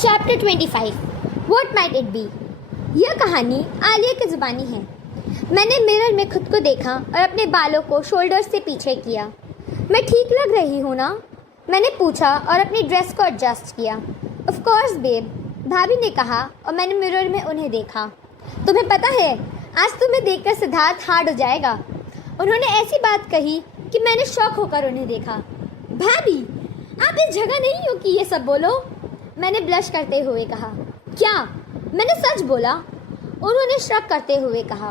Chapter 25 what might it be. यह कहानी आलिया की ज़ुबानी है। मैंने मिरर में खुद को देखा और अपने बालों को शोल्डर से पीछे किया। मैं ठीक लग रही हूँ ना? मैंने पूछा और अपनी ड्रेस को एडजस्ट किया। ऑफ कोर्स बेब, भाभी ने कहा और मैंने मिरर में उन्हें देखा। तुम्हें पता है, आज तुम्हें देखकर सिद्धार्थ हार्ड हो जाएगा। उन्होंने ऐसी बात कही कि मैंने शॉक होकर उन्हें देखा। भाभी, आप इस जगह नहीं हो कि ये सब बोलो, मैंने ब्लश करते हुए कहा। क्या? मैंने सच बोला, उन्होंने श्रक करते हुए कहा।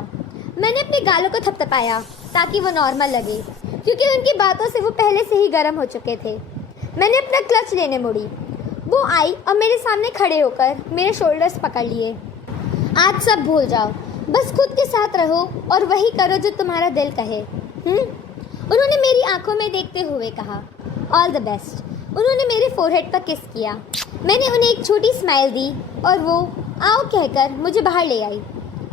मैंने अपने गालों को थपथपाया ताकि वो नॉर्मल लगे, क्योंकि उनकी बातों से वो पहले से ही गर्म हो चुके थे। मैंने अपना क्लच लेने मुड़ी। वो आई और मेरे सामने खड़े होकर मेरे शोल्डर्स पकड़ लिए। आज सब भूल जाओ, बस खुद के साथ रहो और वही करो जो तुम्हारा दिल कहे। उन्होंने मेरी आंखों में देखते हुए कहा। All the best. उन्होंने मेरे फोरहेड पर किस किया। मैंने उन्हें एक छोटी स्माइल दी और वो आओ कहकर मुझे बाहर ले आई।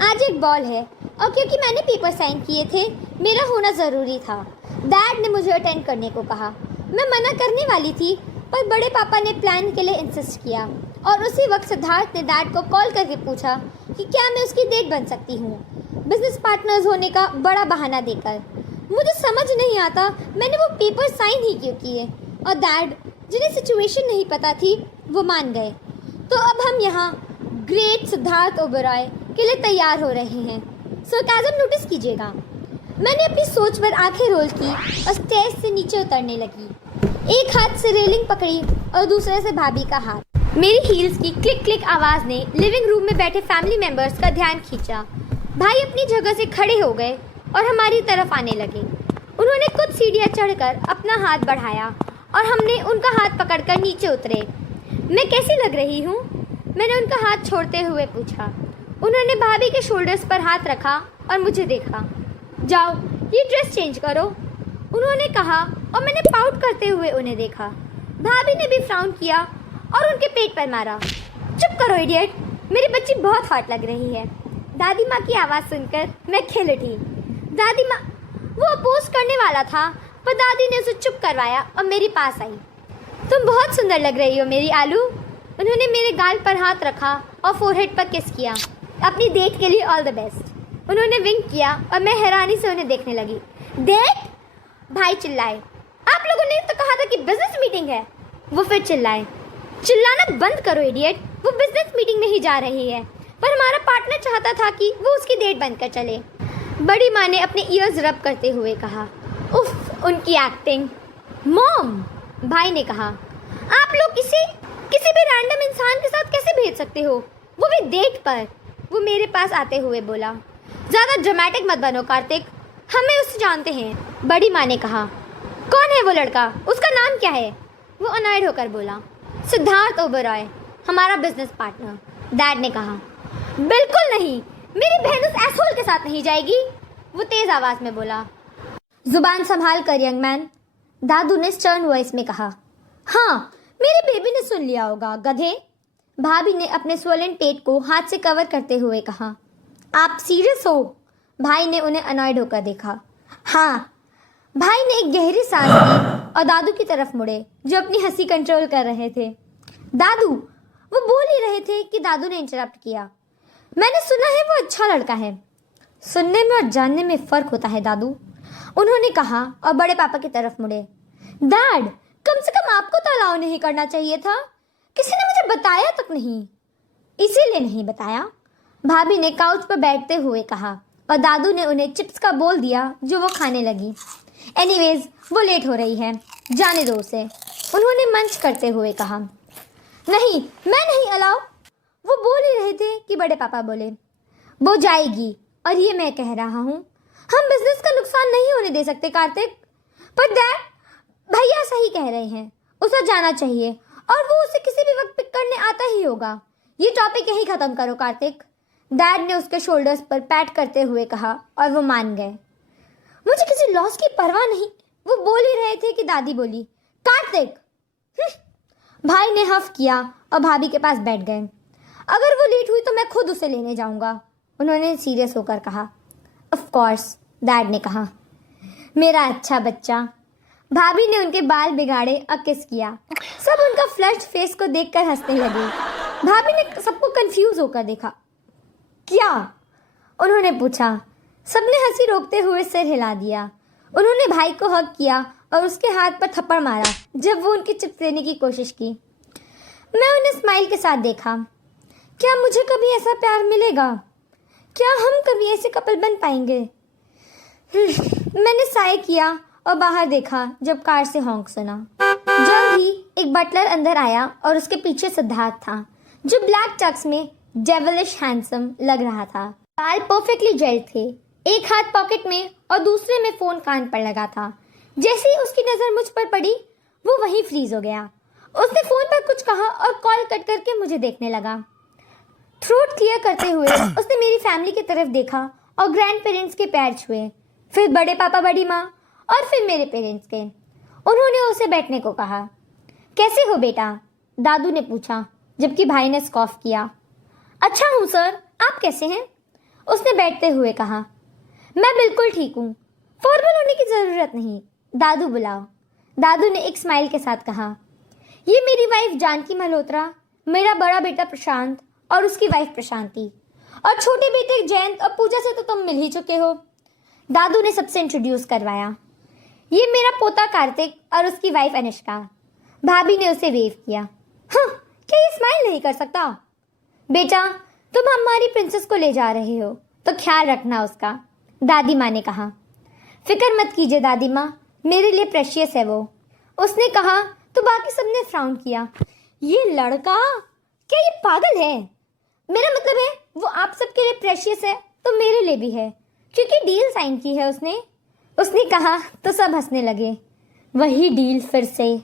आज एक बॉल है और क्योंकि मैंने पेपर साइन किए थे, मेरा होना ज़रूरी था। डैड ने मुझे अटेंड करने को कहा। मैं मना करने वाली थी, पर बड़े पापा ने प्लान के लिए इंसिस्ट किया और उसी वक्त सिद्धार्थ ने डैड को कॉल करके पूछा कि क्या मैं उसकी डेट बन सकती हूँ, बिजनेस पार्टनर्स होने का बड़ा बहाना देकर। मुझे समझ नहीं आता मैंने वो पेपर साइन ही क्यों किए, और डैड, जिन्हें सिचुएशन नहीं पता थी, वो मान गए। तो अब हम यहाँ ग्रेट सिद्धार्थ ओबेरॉय के लिए तैयार हो रहे हैं। सरकाज़म नोटिस कीजिएगा। मैंने अपनी सोच पर आंखें रोल की और स्टेज से नीचे उतरने लगी। एक हाथ से रेलिंग पकड़ी और दूसरे से भाभी का हाथ। मेरी हील्स की क्लिक क्लिक आवाज़ ने लिविंग रूम में बैठे फैमिली मेंबर्स का ध्यान खींचा। भाई अपनी जगह से खड़े हो गए और हमारी तरफ आने लगे। उन्होंने कुछ सीढ़ियाँ चढ़कर अपना हाथ बढ़ाया और हमने उनका हाथ पकड़कर नीचे उतरे। मैं कैसी लग रही हूँ? मैंने उनका हाथ छोड़ते हुए पूछा। उन्होंने भाभी के शोल्डर्स पर हाथ रखा और मुझे देखा। जाओ, ये ड्रेस चेंज करो, उन्होंने कहा और मैंने पाउट करते हुए उन्हें देखा। भाभी ने भी फ्राउन किया और उनके पेट पर मारा। चुप करो इडियट, मेरी बच्ची बहुत हॉट लग रही है। दादी माँ की आवाज़ सुनकर मैं खिल उठी। दादी माँ, वो अपोज करने वाला था, पर दादी ने उसे चुप करवाया और मेरे पास आई। तुम बहुत सुंदर लग रही हो मेरी आलू। उन्होंने मेरे गाल पर हाथ रखा और फोरहेड पर किस किया। अपनी डेट के लिए ऑल द बेस्ट। उन्होंने विंक किया और मैं हैरानी से उन्हें देखने लगी। डेट? भाई चिल्लाए। आप लोगों ने तो कहा था कि बिजनेस मीटिंग है। वो फिर चिल्लाए। चिल्लाना बंद करो इडियट, वो बिजनेस मीटिंग में ही जा रही है, पर हमारा पार्टनर चाहता था कि वो उसकी डेट बनकर चले। बड़ी माँ ने अपने ईयर्स रब करते हुए कहा। उफ, उनकी एक्टिंग। मॉम, भाई ने कहा, आप लोग किसी भी रैंडम इंसान के साथ कैसे भेज सकते हो, वो भी डेट पर? वो मेरे पास आते हुए बोला। ज़्यादा ड्रामेटिक मत बनो कार्तिक, हमें उससे जानते हैं। बड़ी माँ ने कहा। कौन है वो लड़का, उसका नाम क्या है? वो अनॉयड होकर बोला। सिद्धार्थ ओबेरॉय, हमारा बिजनेस पार्टनर। डैड ने कहा। बिल्कुल नहीं, मेरी बहन उस एसहोल के साथ नहीं जाएगी, वो तेज आवाज़ में बोला। जुबान संभाल कर यंग मैन, दादू ने स्टर्न वॉइस में कहा। हाँ, मेरे बेबी ने सुन लिया होगा, गधे। भाभी ने अपने स्वोलन पेट को हाथ से कवर करते हुए कहा। आप सीरियस हो? भाई ने उन्हें अनॉयड होकर देखा। हाँ। भाई ने एक गहरी सांस ली और दादू की तरफ मुड़े, जो अपनी हंसी कंट्रोल कर रहे थे। दादू, वो बोल ही रहे थे कि दादू ने इंटरप्ट किया। मैंने सुना है वो अच्छा लड़का है। सुनने में और जानने में फर्क होता है दादू, उन्होंने कहा और बड़े पापा की तरफ मुड़े। डैड, कम से कम आपको तो अलाउ नहीं करना चाहिए था, किसी ने मुझे बताया तक नहीं। इसीलिए नहीं बताया, भाभी ने काउच पर बैठते हुए कहा और दादू ने उन्हें चिप्स का बोल दिया जो वो खाने लगी। एनीवेज, वो लेट हो रही है, जाने दो उसे, उन्होंने मंच करते हुए कहा। नहीं, मैं नहीं अलाउ, वो बोल ही रहे थे कि बड़े पापा बोले। वो जाएगी, और ये मैं कह रहा हूँ, हम बिजनेस का नुकसान नहीं होने दे सकते कार्तिक। पर डैड, भैया सही कह रहे हैं, उसे जाना चाहिए और वो उसे किसी भी वक्त पिक करने आता ही होगा। ये टॉपिक यही खत्म करो कार्तिक, डैड ने उसके शोल्डर्स पर पैट करते हुए कहा और वो मान गए। मुझे किसी लॉस की परवाह नहीं, वो बोल ही रहे थे कि दादी बोली। कार्तिक! भाई ने हफ किया और भाभी के पास बैठ गए। अगर वो लेट हुई तो मैं खुद उसे लेने जाऊंगा, उन्होंने सीरियस होकर कहा। ऑफ कोर्स, डैड ने कहा। मेरा अच्छा बच्चा। भाभी ने उनके बाल बिगाड़े और किस किया। सब उनका फ्लश्ड फेस को देखकर हंसने लगी। भाभी ने सबको कंफ्यूज होकर देखा। क्या? उन्होंने पूछा। सबने हंसी रोकते हुए सिर हिला दिया। उन्होंने भाई को हग किया और उसके हाथ पर थप्पड़ मारा जब वो उनकी चिप्स लेने की कोशिश की। मैं उन्हें स्माइल के साथ देखा। क्या मुझे कभी ऐसा प्यार मिलेगा? क्या हम कभी ऐसे कपल बन पाएंगे? मैंने साय किया और बाहर देखा जब कार से हॉन्क सुना। जल्द ही एक बटलर अंदर आया और उसके पीछे सिद्धार्थ था, जो ब्लैक टक्स में डेविलिश हैंडसम लग रहा था। बाल परफेक्टली जेल थे, एक हाथ पॉकेट में और दूसरे में फोन कान पर लगा था। जैसे ही उसकी नजर मुझ पर पड़ी, वो वहीं फ्रीज हो गया। उसने फोन पर कुछ कहा और कॉल कट करके मुझे देखने लगा। थ्रोट क्लियर करते हुए उसने मेरी फैमिली की तरफ देखा और ग्रैंड पेरेंट्स के पैर छुए, फिर बड़े पापा बड़ी माँ और फिर मेरे पेरेंट्स के। उन्होंने उसे बैठने को कहा। कैसे हो बेटा? दादू ने पूछा, जबकि भाई ने स्कॉफ किया। अच्छा हूँ सर, आप कैसे हैं? उसने बैठते हुए कहा। मैं बिल्कुल ठीक हूँ, फॉर्मल होने की जरूरत नहीं, दादू बुलाओ। दादू ने एक स्माइल के साथ कहा। ये मेरी वाइफ जानकी मल्होत्रा, मेरा बड़ा बेटा प्रशांत और उसकी वाइफ प्रशांति, और छोटे बेटे जयंत और पूजा से तो तुम मिल ही चुके हो। दादू ने सबसे इंट्रोड्यूस करवाया। ये मेरा पोता कार्तिक और उसकी वाइफ अनुष्का। भाभी ने उसे वेव किया। हाँ, क्या ये स्माइल नहीं कर सकता? बेटा, तुम हमारी प्रिंसेस को ले जा रहे हो तो ख्याल रखना उसका, दादी माँ ने कहा। फिक्र मत कीजिए दादी माँ, मेरे लिए प्रेशियस है वो, उसने कहा तो बाकी सबने फ्राउन किया। ये लड़का क्या ये पागल है? मेरा मतलब है वो आप सबके लिए प्रेशियस है तो मेरे लिए भी है, क्योंकि डील साइन की है उसने कहा तो सब हंसने लगे। वही डील फिर से।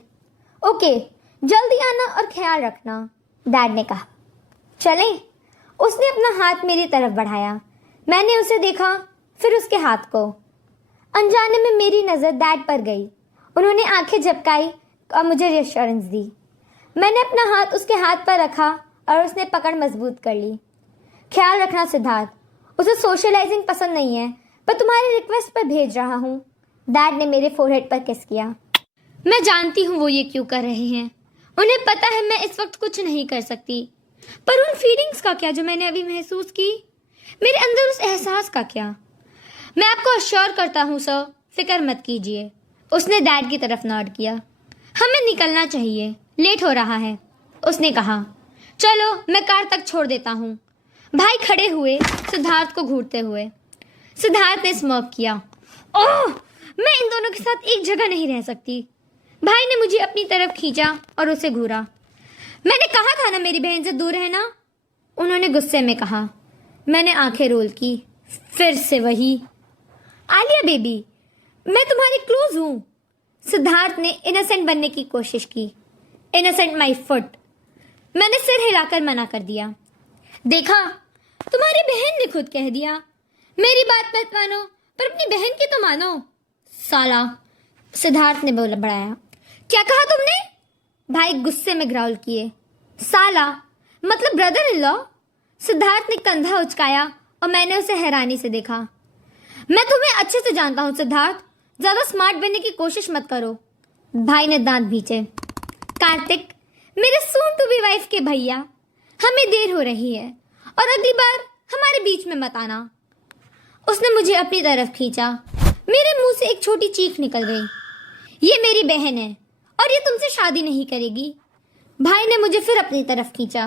ओके, जल्दी आना और ख्याल रखना, डैड ने कहा। चलें? उसने अपना हाथ मेरी तरफ बढ़ाया। मैंने उसे देखा, फिर उसके हाथ को। अनजाने में मेरी नज़र डैड पर गई। उन्होंने आंखें झपकाई और मुझे रिएश्योरेंस दी। मैंने अपना हाथ उसके हाथ पर रखा और उसने पकड़ मजबूत कर ली। ख्याल रखना सिद्धार्थ, उसे सोशलाइजिंग पसंद नहीं है, पर तुम्हारी रिक्वेस्ट पर भेज रहा हूँ। डैड ने मेरे फोरहेड पर किस किया। मैं जानती हूँ वो ये क्यों कर रहे हैं। उन्हें पता है मैं इस वक्त कुछ नहीं कर सकती, पर उन फीलिंग्स का क्या जो मैंने अभी महसूस की? मेरे अंदर उस एहसास का क्या? मैं आपको अश्योर करता हूँ सर, फिक्र मत कीजिए। उसने डैड की तरफ नॉड किया। हमें निकलना चाहिए, लेट हो रहा है, उसने कहा। चलो मैं कार तक छोड़ देता हूँ। भाई खड़े हुए सिद्धार्थ को घूरते हुए। सिद्धार्थ ने स्मर्क किया। ओह, मैं इन दोनों के साथ एक जगह नहीं रह सकती। भाई ने मुझे अपनी तरफ खींचा और उसे घूरा। मैंने कहा था ना मेरी बहन से दूर रहना, उन्होंने गुस्से में कहा। मैंने आंखें रोल की। फिर से वही। आलिया बेबी, मैं तुम्हारी क्लोज हूँ। सिद्धार्थ ने इनोसेंट बनने की कोशिश की। Innocent my foot. मैंने सिर हिलाकर मना कर दिया। देखा, तुम्हारी बहन ने खुद कह दिया। मेरी बात मत मानो, पर अपनी बहन की तो मानो। साला, सिद्धार्थ ने बोला बढ़ाया। क्या कहा तुमने? भाई गुस्से में ग्राउल किए। साला मतलब ब्रदर इन लॉ। सिद्धार्थ ने कंधा उचकाया और मैंने उसे हैरानी से देखा। मैं तुम्हें अच्छे से जानता हूँ सिद्धार्थ, ज्यादा स्मार्ट बनने की कोशिश मत करो। भाई ने दांत भींचे। कार्तिक, मेरे सून टू बी वाइफ के भैया, हमें देर हो रही है और अगली बार हमारे बीच में मत आना। उसने मुझे अपनी तरफ खींचा। मेरे मुंह से एक छोटी चीख निकल गई। ये मेरी बहन है और ये तुमसे शादी नहीं करेगी। भाई ने मुझे फिर अपनी तरफ खींचा।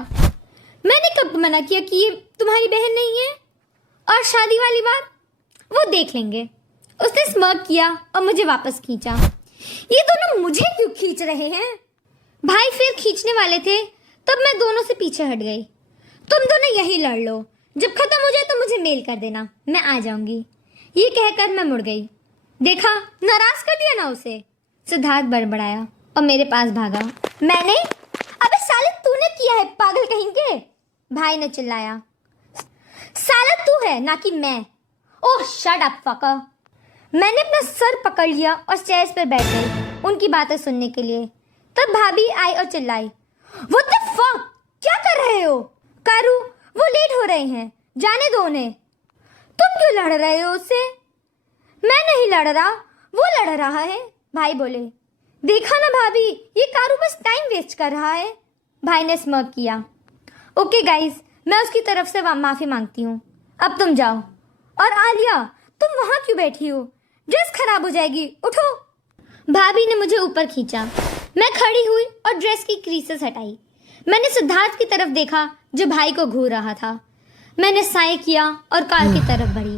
मैंने कब मना किया कि ये तुम्हारी बहन नहीं है? और शादी वाली बात वो देख लेंगे। उसने स्मर्क किया और मुझे वापस खींचा। ये दोनों मुझे क्यों खींच रहे हैं? भाई फिर खींचने वाले थे, तब मैं दोनों से पीछे हट गई। तुम दोनों यही लड़ लो, जब खत्म हो जाए तो मुझे मेल कर देना, मैं आ जाऊंगी। ये कहकर मैं मुड़ गई। देखा, नाराज कर दिया ना उसे। सिद्धार्थ बड़बड़ाया और मेरे पास भागा। मैंने? अबे साले तूने किया है, पागल कहीं के, भाई ने चिल्लाया। साला तू है ना कि मैं। ओह शट अप फकर। मैंने अपना सर पकड़ लिया और स्टेयर्स पर बैठ गई उनकी बातें सुनने के लिए। तब भाभी आई और चिल्लाई, व्हाट द फक, क्या कर रहे हो? कारू, वो लेट हो रहे हैं, जाने दो उन्हें। तुम क्यों लड़ रहे हो उससे? मैं नहीं लड़ रहा, वो लड़ रहा है, भाई बोले। देखा ना भाभी, ये कारू बस टाइम वेस्ट कर रहा है, भाई ने स्मर्क किया। ओके गाइस, मैं उसकी तरफ से माफ़ी मांगती हूँ। अब तुम जाओ। और आलिया, तुम वहाँ क्यों बैठी हो? ड्रेस खराब हो जाएगी, उठो। भाभी ने मुझे ऊपर खींचा। मैं खड़ी हुई और ड्रेस की क्रीसेस हटाई। मैंने सिद्धार्थ की तरफ देखा जो भाई को घूर रहा था। मैंने साय किया और कार की तरफ बढ़ी।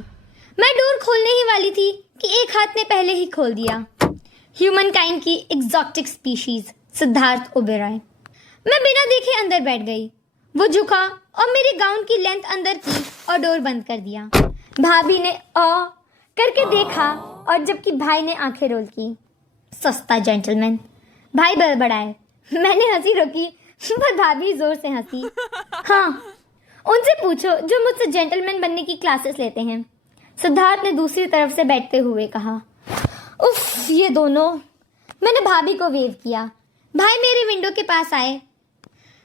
मैं डोर खोलने ही वाली थी कि एक हाथ ने पहले ही खोल दिया। ह्यूमन काइंड की एग्जॉटिक स्पीशीज सिद्धार्थ ओबेरॉय। मैं बिना देखे अंदर बैठ गई। वो झुका और मेरे गाउन की लेंथ अंदर की और डोर बंद कर दिया। भाभी ने करके देखा और जबकि भाई ने आंखें रोल की। सस्ता जेंटलमैन, भाई बड़बड़ाए। मैंने हंसी रोकी पर भाभी जोर से हंसी। हाँ, उनसे पूछो जो मुझसे जेंटलमैन बनने की क्लासेस लेते हैं, सिद्धार्थ ने दूसरी तरफ से बैठते हुए कहा। उफ, ये दोनों। मैंने भाभी को वेव किया। भाई मेरे विंडो के पास आए।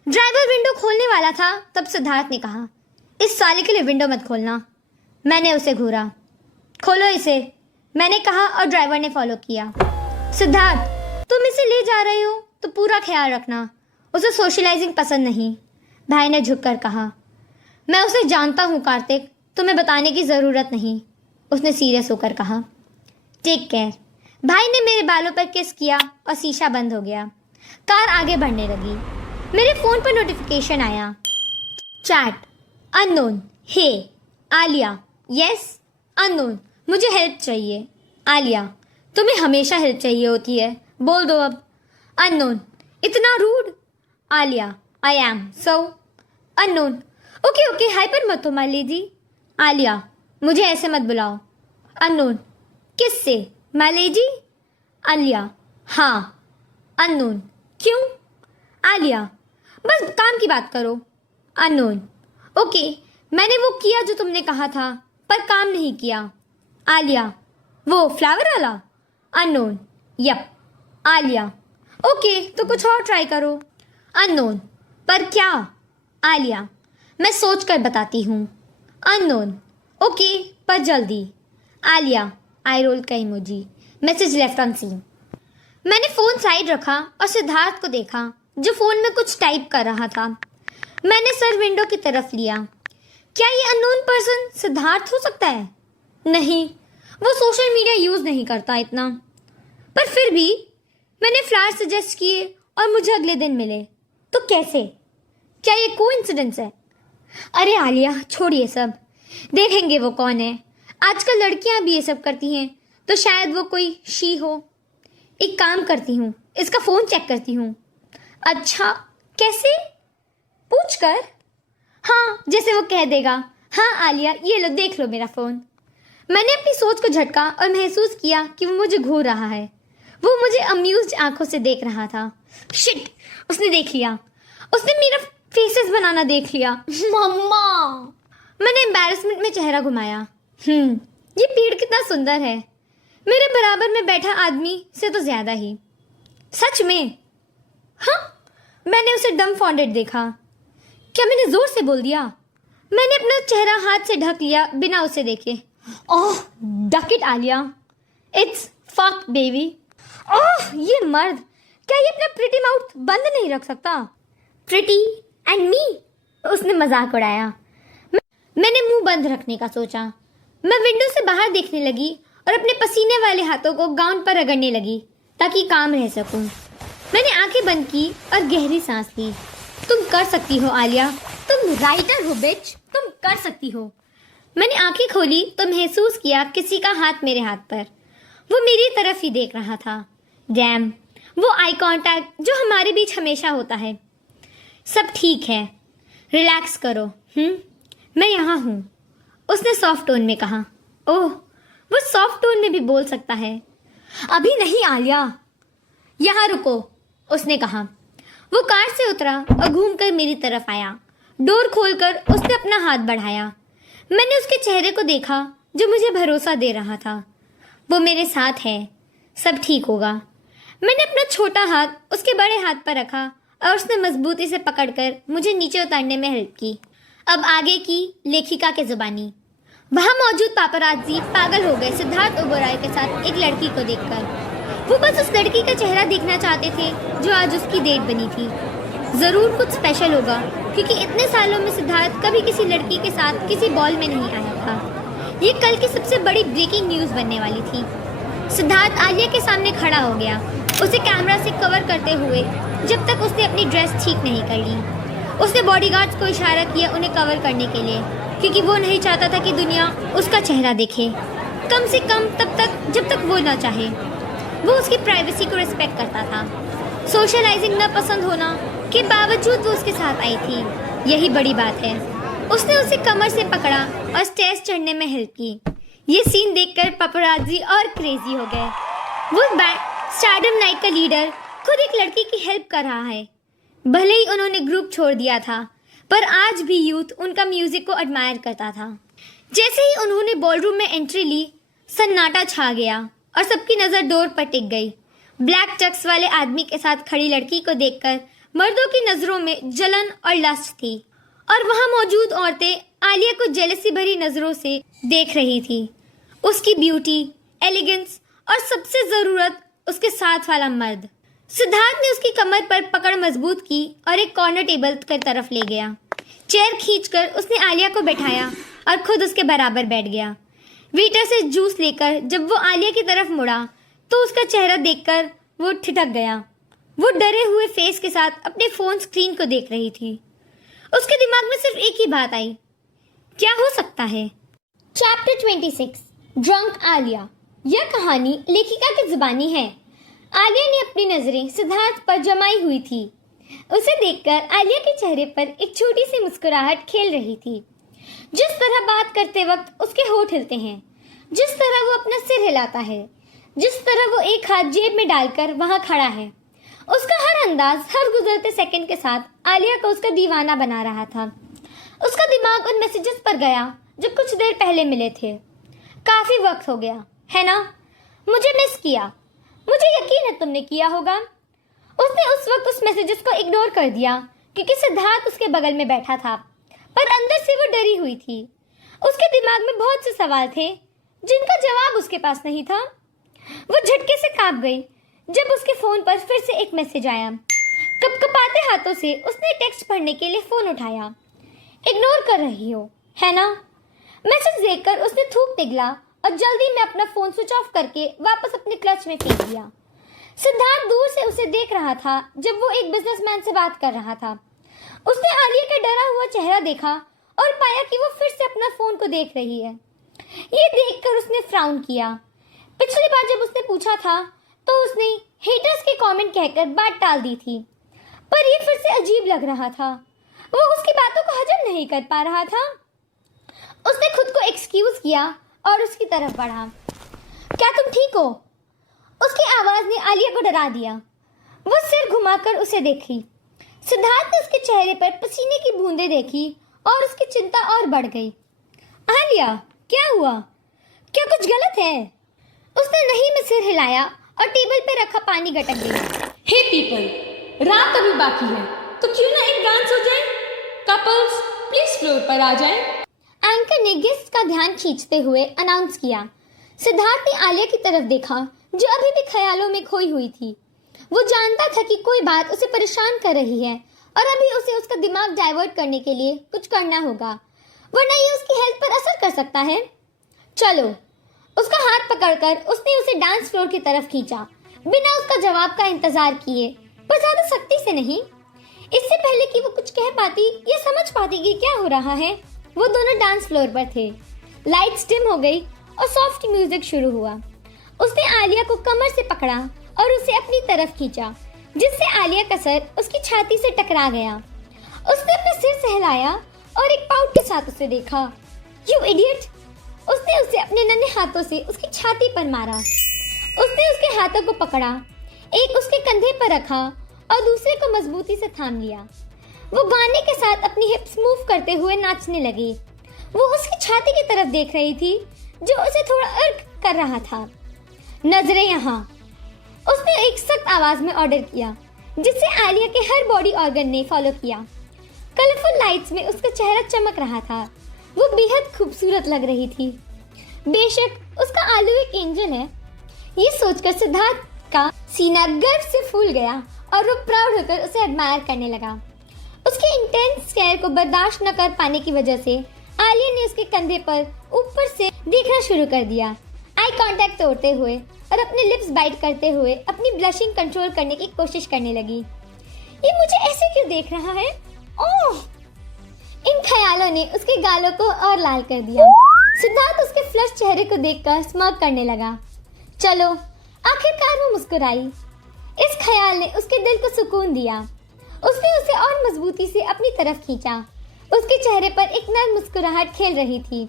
ड्राइवर विंडो खोलने वाला था तब सिद्धार्थ ने कहा, इस साले के लिए विंडो मत खोलना। मैंने उसे घूरा। खोलो इसे, मैंने कहा और ड्राइवर ने फॉलो किया। सिद्धार्थ, तुम इसे ले जा रहे हो तो पूरा ख्याल रखना, उसे सोशलाइजिंग पसंद नहीं। भाई ने झुककर कहा। मैं उसे जानता हूँ कार्तिक, तुम्हें बताने की ज़रूरत नहीं, उसने सीरियस होकर कहा। Take care. भाई ने मेरे बालों पर किस किया और शीशा बंद हो गया। कार आगे बढ़ने लगी। मेरे फ़ोन पर नोटिफिकेशन आया। चैट, अननोन, हे आलिया, यस, अननोन, मुझे हेल्प चाहिए। आलिया, तुम्हें हमेशा हेल्प चाहिए होती है, बोल दो अब। अननोन, इतना rude. Alia, I am so. Unknown, okay okay, hyper मत हो माली जी। आलिया, मुझे ऐसे मत बुलाओ। अननोन, किससे, माली जी? आलिया, हाँ। अननोन, क्यों? आलिया, बस काम की बात करो। अननोन, ओके, मैंने वो किया जो तुमने कहा था पर काम नहीं किया। आलिया, वो फ्लावर वाला? Unknown, yup. आलिया, ओके, तो कुछ और ट्राई करो। अननोन, पर क्या? आलिया, मैं सोच कर बताती हूँ। अननोन, ओके, पर जल्दी। आलिया, आई रोल का emoji, message left on seen. मैंने फ़ोन साइड रखा और सिद्धार्थ को देखा जो फ़ोन में कुछ टाइप कर रहा था। मैंने सर विंडो की तरफ लिया। क्या ये अननोन पर्सन सिद्धार्थ हो सकता है? नहीं, वो सोशल मीडिया यूज़ नहीं करता इतना। पर फिर भी मैंने फ्लावर सजेस्ट किए और मुझे अगले दिन मिले। तो कैसे? क्या ये कोइंसिडेंस है? अरे आलिया, छोड़िए सब, देखेंगे वो कौन है। आजकल लड़कियां भी ये सब करती हैं, तो शायद वो कोई शी हो। एक काम करती हूँ, इसका फ़ोन चेक करती हूँ। अच्छा, कैसे? पूछ कर। हाँ, जैसे वो कह देगा। हाँ आलिया, ये लो, देख लो मेरा फ़ोन। मैंने अपनी सोच को झटका और महसूस किया कि वो मुझे घूर रहा है। वो मुझे अम्यूज्ड आंखों से देख रहा था। शिट, उसने देख लिया। उसने मेरा फेसेस बनाना देख लिया। मम्मा! मैंने एम्बैरेसमेंट में चेहरा घुमाया। ये पेड़ कितना सुंदर है, मेरे बराबर में बैठा आदमी से तो ज्यादा ही। सच में? हाँ, मैंने उसे डम्फाउंडेड देखा। क्या मैंने जोर से बोल दिया? मैंने अपना चेहरा हाथ से ढक लिया बिना उसे देखे। Oh, duck it Alia, it's fuck baby. Oh, ये मर्द, क्या ये अपना प्रिटी माउथ बंद नहीं रख सकता? प्रिटी एंड मी, उसने मजाक उड़ाया। मैंने मुंह बंद रखने का सोचा। मैं विंडो से बाहर देखने लगी और अपने पसीने वाले हाथों को गाउन पर रगड़ने लगी ताकि काम रह सकूं। मैंने आंखें बंद की और गहरी सांस ली। तुम कर सकती हो आलिया, तुम राइटर हो बिच, तुम कर सकती हो। मैंने आंखें खोली तो महसूस किया किसी का हाथ मेरे हाथ पर। वो मेरी तरफ ही देख रहा था। डैम, वो आई कांटेक्ट जो हमारे बीच हमेशा होता है। सब ठीक है, रिलैक्स करो। मैं यहाँ हूँ, उसने सॉफ्ट टोन में कहा। ओह, वो सॉफ्ट टोन में भी बोल सकता है। अभी नहीं आलिया, यहाँ रुको, उसने कहा। वो कार से उतरा और घूमकर मेरी तरफ आया। डोर खोलकर उसने अपना हाथ बढ़ाया। मैंने उसके चेहरे को देखा जो मुझे भरोसा दे रहा था। वो मेरे साथ है, सब ठीक होगा। मैंने अपना छोटा हाथ उसके बड़े हाथ पर रखा और उसने मजबूती से पकड़कर मुझे नीचे उतारने में हेल्प की। अब आगे की लेखिका के जुबानी। वहाँ मौजूद पापराजी पागल हो गए सिद्धार्थ ओबेरॉय के साथ एक लड़की को देखकर। वो बस उस लड़की का चेहरा देखना चाहते थे जो आज उसकी डेट बनी थी। ज़रूर कुछ स्पेशल होगा, क्योंकि इतने सालों में सिद्धार्थ कभी किसी लड़की के साथ किसी बॉल में नहीं आया था। ये कल की सबसे बड़ी ब्रेकिंग न्यूज़ बनने वाली थी। सिद्धार्थ आलिया के सामने खड़ा हो गया, उसे कैमरा से कवर करते हुए, जब तक उसने अपनी ड्रेस ठीक नहीं कर ली। उसने बॉडीगार्ड्स को इशारा किया उन्हें कवर करने के लिए, क्योंकि वो नहीं चाहता था कि दुनिया उसका चेहरा देखे, कम से कम तब तक जब तक वो ना चाहे। वो उसकी प्राइवेसी को रिस्पेक्ट करता था। सोशलाइजिंग न पसंद होना के बावजूद वो उसके साथ आई थी, यही बड़ी बात है। उसने उसे कमर से पकड़ा और स्टेयर्स चढ़ने में हेल्प की। ये सीन देखकर पपराजी और क्रेजी हो गए। वो स्टारडम नाइट का लीडर खुद एक लड़की की हेल्प कर रहा है। भले ही उन्होंने ग्रुप छोड़ दिया था, पर आज भी यूथ उनका म्यूजिक को एडमायर करता था। जैसे ही उन्होंने बॉलरूम में एंट्री ली, सन्नाटा छा गया और सबकी नजर डोर पर टिक गई। ब्लैक टक्स वाले आदमी के साथ खड़ी लड़की को देखकर मर्दों की नजरों में जलन और लस्ट थी, और वहां मौजूद औरतें आलिया को जेलसी भरी नजरों से देख रही थी। उसकी ब्यूटी, एलिगेंस और सबसे जरूरत उसके साथ वाला मर्द। सिद्धार्थ ने उसकी कमर पर पकड़ मजबूत की और एक कॉर्नर टेबल की तरफ ले गया। चेयर खींचकर उसने आलिया को बैठाया और खुद उसके बराबर बैठ गया। वेटर से जूस लेकर जब वो आलिया की तरफ मुड़ा तो उसका चेहरा देखकर वो ठिठक गया। वो डरे हुए फेस के साथ अपने फोन स्क्रीन को देख रही थी। उसके दिमाग में सिर्फ एक ही बात आई, क्या हो सकता है? Chapter 26 drunk Alia. यह कहानी लेखिका की जुबानी है। आलिया ने अपनी नजरें सिद्धार्थ पर जमाई हुई थी। उसे देखकर आलिया के चेहरे पर एक छोटी सी मुस्कुराहट खेल रही थी। जिस तरह बात करते वक्त उसके होठ हिलते हैं, जिस तरह वो अपना सिर हिलाता है, जिस तरह वो एक हाथ जेब में डालकर वहां खड़ा है, उसका हर अंदाज हर गुजरते सेकंड के साथ आलिया को उसका दीवाना बना रहा था। उसका दिमाग उन मैसेजेस पर गया जो कुछ देर पहले मिले थे। काफी वक्त हो गया है ना? मुझे मिस किया। मुझे यकीन है तुमने किया होगा। उसने उस वक्त उस मैसेजेस को इग्नोर कर दिया क्योंकि सिद्धार्थ उसके बगल में बैठा था, पर अंदर से वो डरी हुई थी। उसके दिमाग में बहुत से सवाल थे जिनका जवाब उसके पास नहीं था। वो झटके से कांप गई जब उसके फोन पर फिर से एक मैसेज आया। कपकपाते हाथों से उसने टेक्स्ट पढ़ने के लिए फोन उठाया। इग्नोर कर रही हो, है ना? मैसेज देखकर उसने थूक निगला और जल्दी में अपना फोन स्विच ऑफ करके वापस अपने क्लच में फेंक दिया। सिद्धार्थ दूर से उसे देख रहा था जब वो एक बिजनेसमैन से बात कर रहा था। उसने आलिया का डरा हुआ चेहरा देखा और पाया कि वो फिर से अपना फोन को देख रही है। ये देखकर उसने फ्राउन किया। पिछली बार जब उसने पूछा था तो उसने हेटर्स के कमेंट कहकर बात टाल दी थी, पर ये फिर से अजीब लग रहा था। वो उसकी बातों को हजम नहीं कर पा रहा था। उसने खुद को एक्सक्यूज किया और उसकी तरफ बढ़ा। क्या तुम ठीक हो? उसकी आवाज ने आलिया को डरा दिया। वो सिर घुमाकर उसे देखी। सिद्धार्थ ने उसके चेहरे पर पसीने की बूंदें देखी और उसकी चिंता और बढ़ गई। आलिया, क्या हुआ? क्या कुछ गलत है? उसने नहीं में सिर हिलाया और टेबल पे रखा पानी गटक गई। हे पीपल, रात अभी बाकी है तो क्यों ना एक डांस हो जाए? कपल्स प्लीज फ्लोर पर आ जाएं। एंकर ने गेस्ट का ध्यान खींचते हुए अनाउंस किया। सिद्धार्थ ने आलिया की तरफ देखा जो अभी भी ख्यालों में खोई हुई थी। वो जानता था कि कोई बात उसे परेशान कर रही है और अभी उसे उसका दिमाग डाइवर्ट करने के लिए कुछ करना होगा, वरना ये उसकी हेल्थ पर असर कर सकता है। चलो, उसका हाथ पकड़कर उसने उसे डांस फ्लोर की तरफ खींचा, बिना उसका जवाब का इंतजार किए, पर ज्यादा सख्ती से नहीं। इससे पहले कि वो कुछ कह पाती या समझ पाती कि क्या हो रहा है, वो दोनों डांस फ्लोर पर थे। लाइट्स डिम हो गई और सॉफ्ट म्यूजिक शुरू हुआ। उसने आलिया को कमर से पकड़ा और उसे अपनी तरफ खींचा, जिससे आलिया का सर उसकी छाती से टकरा गया। उसने अपना सिर सहलाया और एक पाउट के साथ उसे देखा। You idiot! उसने उसे अपने नन्हे हाथों से उसकी छाती पर मारा। उसने उसके हाथों को पकड़ा, एक उसके कंधे पर रखा और दूसरे को मजबूती से थाम लिया। वो गाने के साथ अपनी हिप्स मूव करते हुए नाचने लगी। वो उसकी छाती की तरफ देख रही थी जो उसे थोड़ा अर्क कर रहा था। नजरें यहाँ, उसने एक सख्त आवाज में ऑर्डर किया, जिससे आलिया के हर बॉडी ऑर्गन ने फॉलो किया। कलरफुल लाइट्स में उसका चेहरा चमक रहा था। वो बेहद खूबसूरत लग रही थी। बेशक उसका आलू एक एंजल है। ये सोचकर सिद्धार्थ का सीना गर्व से फूल गया और वो प्राउड होकर उसे एडमायर करने लगा। इंटेंस स्टेयर को बर्दाश्त न कर पाने की वजह से आलिया ने उसके कंधे पर ऊपर से देखना शुरू कर दिया, आई कांटेक्ट तोड़ते हुए और अपने लिप्स बाइट करते हुए अपनी ब्लशिंग कंट्रोल करने की कोशिश करने लगी। ये मुझे ऐसे क्यों देख रहा है? ओह! इन ख्यालों ने उसके गालों को और लाल कर दिया। सिद्धार्थ उसके फ्लश चेहरे को देखकर स्मार्ट करने लगा। चलो, आखिरकार वो मुस्कुराई। इस ख्याल ने उसके दिल को सुकून दिया। उसने उसे और मजबूती से अपनी तरफ खींचा। उसके चेहरे पर एक नर्म मुस्कुराहट खेल रही थी।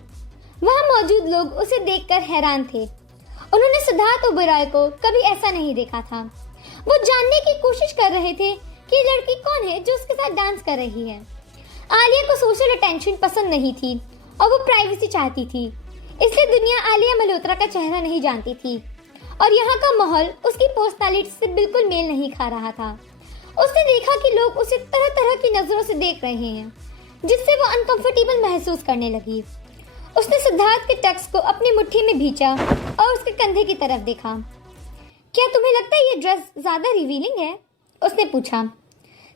वहां मौजूद लोग उसे देखकर हैरान थे। उन्होंने सिद्धार्थ ओबेरॉय को कभी ऐसा नहीं देखा था। वो जानने की कोशिश कर रहे थे कि लड़की कौन है जो उसके साथ डांस कर रही है। आलिया को सोशल अटेंशन पसंद नहीं थी और वो प्राइवेसी चाहती थी, इसलिए दुनिया आलिया मल्होत्रा का चेहरा नहीं जानती थी और यहाँ का माहौल उसकी पर्सनालिटी से बिल्कुल मेल नहीं खा रहा था। उसने देखा कि लोग उसे तरह तरह की नजरों से देख रहे हैं, जिससे वो अनकंफर्टेबल महसूस करने लगी। उसने सिद्धार्थ के टक्स को अपनी मुट्ठी में भींचा और उसके कंधे की तरफ देखा। क्या तुम्हें लगता है ये ड्रेस ज्यादा रिवीलिंग है? उसने पूछा।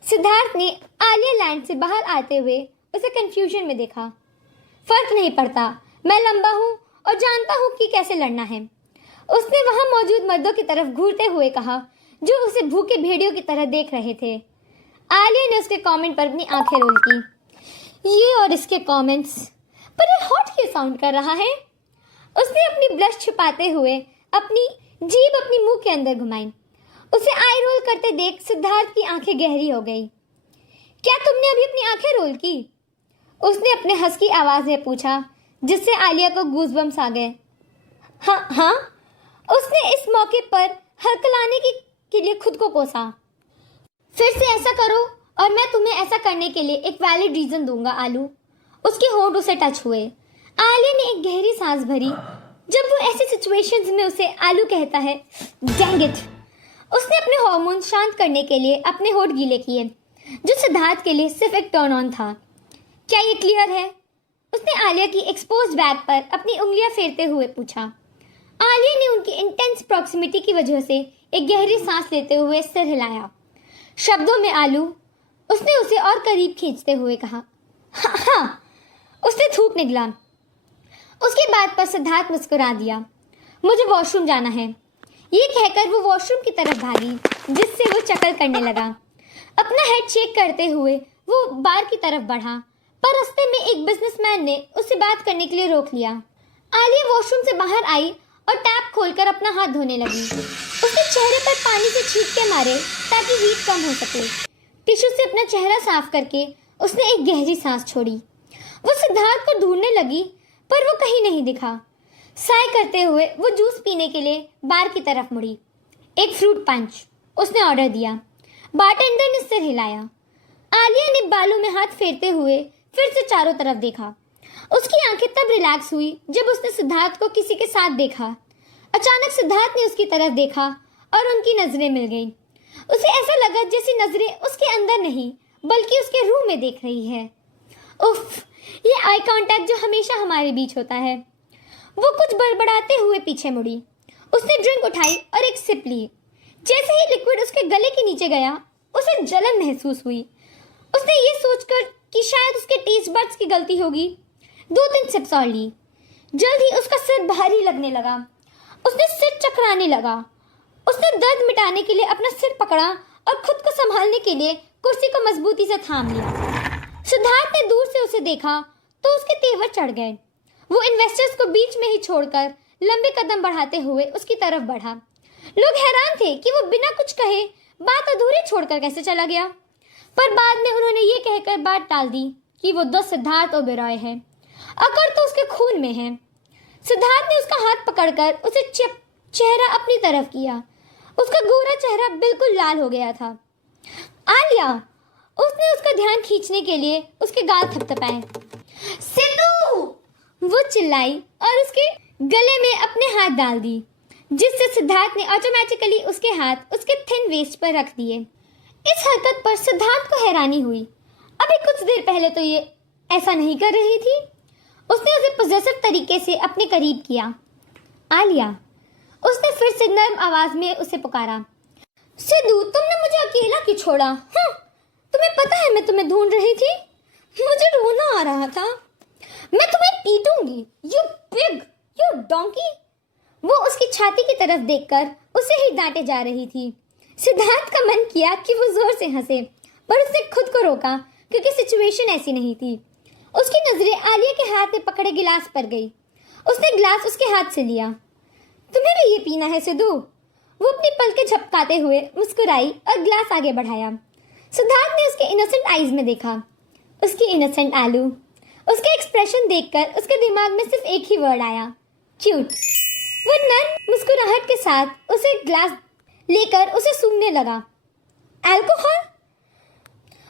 सिद्धार्थ ने आलिया लैंड से बाहर आते हुए उसे कंफ्यूजन में देखा। फर्क नहीं पड़ता, मैं लंबा हूँ और जानता हूँ कि कैसे लड़ना है, उसने वहां मौजूद मर्दों की तरफ घूरते हुए कहा, जो उसे भूखे भेड़ियों की तरह देख रहे थे। आलिया ने उसके कमेंट पर अपनी आंखें रोल की। ये और इसके कमेंट्स, पर ये हॉट क्यों साउंड कर रहा है? उसने अपनी ब्लश छुपाते हुए अपनी जीभ अपनी मुंह के अंदर घुमाई। उसे आई रोल करते देख सिद्धार्थ की आंखें गहरी हो गई। क्या तुमने अभी अपनी आंखें रोल की? उसने अपने हंस की आवाज में पूछा, जिससे आलिया को गूज़बम्स आ गए। हाँ हाँ, उसने इस मौके पर हरकलाने के लिए खुद को कोसा। फिर से ऐसा करो और मैं तुम्हें ऐसा करने के लिए एक वैलिड रीजन दूंगा आलू। उसके होंठ उसे टच हुए। आलिया ने एक गहरी सांस भरी। जब वो ऐसे सिचुएशंस में उसे आलू कहता है, डैंग इट। उसने अपने हार्मोन शांत करने के लिए अपने होंठ गीले किए, जो सिद्धार्थ के लिए सिर्फ एक टर्न ऑन था। क्या ये क्लियर है? उसने आलिया की एक्सपोज्ड बैक पर अपनी उंगलियां फेरते हुए पूछा। आलिया ने उनकी इंटेंस प्रॉक्सिमिटी की वजह से एक गहरी सांस लेते हुए सिर हिलाया। शब्दों में आलू, उसने उसे और करीब खींचते हुए कहा। हाँ हाँ, उसने थूक निगला। उसके बाद पर सिद्धार्थ मुस्कुरा दिया। मुझे वॉशरूम जाना है, ये कहकर वो वॉशरूम की तरफ भागी, जिससे वो चक्कर करने लगा। अपना हेड शेक करते हुए वो बार की तरफ बढ़ा, पर रास्ते में एक बिजनेसमैन ने उसे बात करने के लिए रोक लिया। आलिया वॉशरूम से बाहर आई और टैप खोलकर अपना हाथ धोने लगी। उसने चेहरे पर पानी से छींटे मारे ताकि हीट कम हो सके। टिश्यू से अपना चेहरा साफ करके उसने एक गहरी सांस छोड़ी। वो सिद्धार्थ को ढूंढने लगी, पर वो कहीं नहीं दिखा। साय करते हुए वो जूस पीने के लिए बार की तरफ मुड़ी। एक फ्रूट पंच उसने ऑर्डर दिया। बारटेंडर ने सिर हिलाया। आलिया ने बालों में हाथ फेरते हुए फिर से चारों तरफ देखा। उसकी आंखें तब रिलैक्स हुई जब उसने सिद्धार्थ को किसी के साथ देखा। अचानक सिद्धार्थ ने उसकी तरफ देखा और उनकी नजरें मिल गईं। उसे ऐसा लगा जैसी नजरें उसके अंदर नहीं बल्कि उसके रूह में देख रही है। उफ, ये आई कांटेक्ट जो हमेशा हमारे बीच होता है। वो कुछ बड़बड़ाते हुए पीछे मुड़ी। उसने ड्रिंक उठाई और एक सिप ली। जैसे ही लिक्विड उसके गले के नीचे गया, उसे जलन महसूस हुई। उसने ये सोचकर कि शायद उसके टेस्ट बड्स की गलती होगी, 2-3 सिप्स और ली। जल्द ही उसका सिर भारी लगने लगा। उसने सिर चकराने लगा। उसने दर्द मिटाने के लिए अपना सिर पकड़ा और खुद को संभालने के लिए कुर्सी को मजबूती से थाम लिया। सिद्धार्थ ने दूर से उसे देखा तो उसके तेवर चढ़ गए। वो इन्वेस्टर्स को बीच में ही छोड़कर लंबे कदम बढ़ाते हुए उसकी तरफ बढ़ा। लोग हैरान थे कि वो बिना कुछ कहे बात अधूरी छोड़कर कैसे चला गया, पर बाद में उन्होंने ये कहकर बात टाल दी कि वो द सिद्धार्थ ओबेरॉय है। अकड़ तो उसके खून में है। सिद्धार्थ ने उसका हाथ पकड़कर उसे चेहरा अपनी तरफ किया। उसका गोरा चेहरा बिल्कुल लाल हो गया था। आलिया, उसने उसका ध्यान खींचने के लिए उसके गाल थपथपाए। सिद्धू, वो चिल्लाई और उसके गले में अपने हाथ डाल दी, जिससे सिद्धार्थ ने ऑटोमेटिकली उसके हाथ उसके थिन वेस्ट पर रख दिए। इस हरकत पर सिद्धार्थ को हैरानी हुई। अभी कुछ देर पहले तो ये ऐसा नहीं कर रही थी। उसने उसे पॉजेसिव तरीके से अपने करीब किया। आलिया, उसने फिर से नर्म आवाज में उसे पुकारा। सिद्धू, तुमने मुझे अकेला क्यों छोड़ा? तुम्हें पता है मैं तुम्हें ढूंढ रही थी। मुझे रोना आ रहा था। मैं तुम्हें पीटूंगी, यू पिग, यू डोंकी। वो उसकी छाती की तरफ देखकर उसे ही डांटे जा रही थी। सिद्धार्थ का मन किया कि वो जोर से हंसे, पर उसने खुद को रोका क्योंकि सिचुएशन ऐसी नहीं थी। उसकी नजरें आलिया के हाथ में पकड़े गिलास पर गई। उसने गिलास उसके हाथ से लिया। तुम्हें भी ये पीना है सिद्धू? वो अपनी पलकें झपकाते हुए मुस्कुराई और गिलास आगे बढ़ाया। सिद्धार्थ ने उसके इनोसेंट आईज में देखा, उसकी इनोसेंट आलू। उसका एक्सप्रेशन देखकर उसके दिमाग में सिर्फ एक ही वर्ड आया, क्यूट। वो नर्म मुस्कुराहट के साथ उसे ग्लास लेकर उसे सूंघने लगा। अल्कोहल?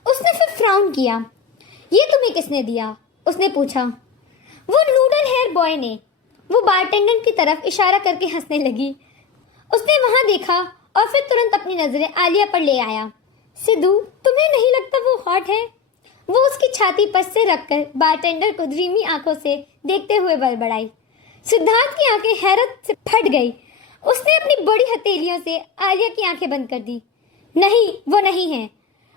उसने फिर फ्राउन किया। ये तुम्हें किसने दिया? उसने पूछा। वो नूडल हेयर बॉय ने। वो बारटेंडर की तरफ इशारा करके हंसने लगी। उसने वहां देखा और फिर तुरंत अपनी नजरें आलिया पर ले आया। सिद्धू, तुम्हें नहीं लगता वो हॉट है? वो उसकी छाती पर से रखकर बारटेंडर को धीमी आंखों से देखते हुए बड़बड़ाई। सिद्धार्थ की आंखें हैरत से फट गई। उसने अपनी बड़ी हथेलियों से आलिया की आंखें बंद कर दी। नहीं, वो नहीं है,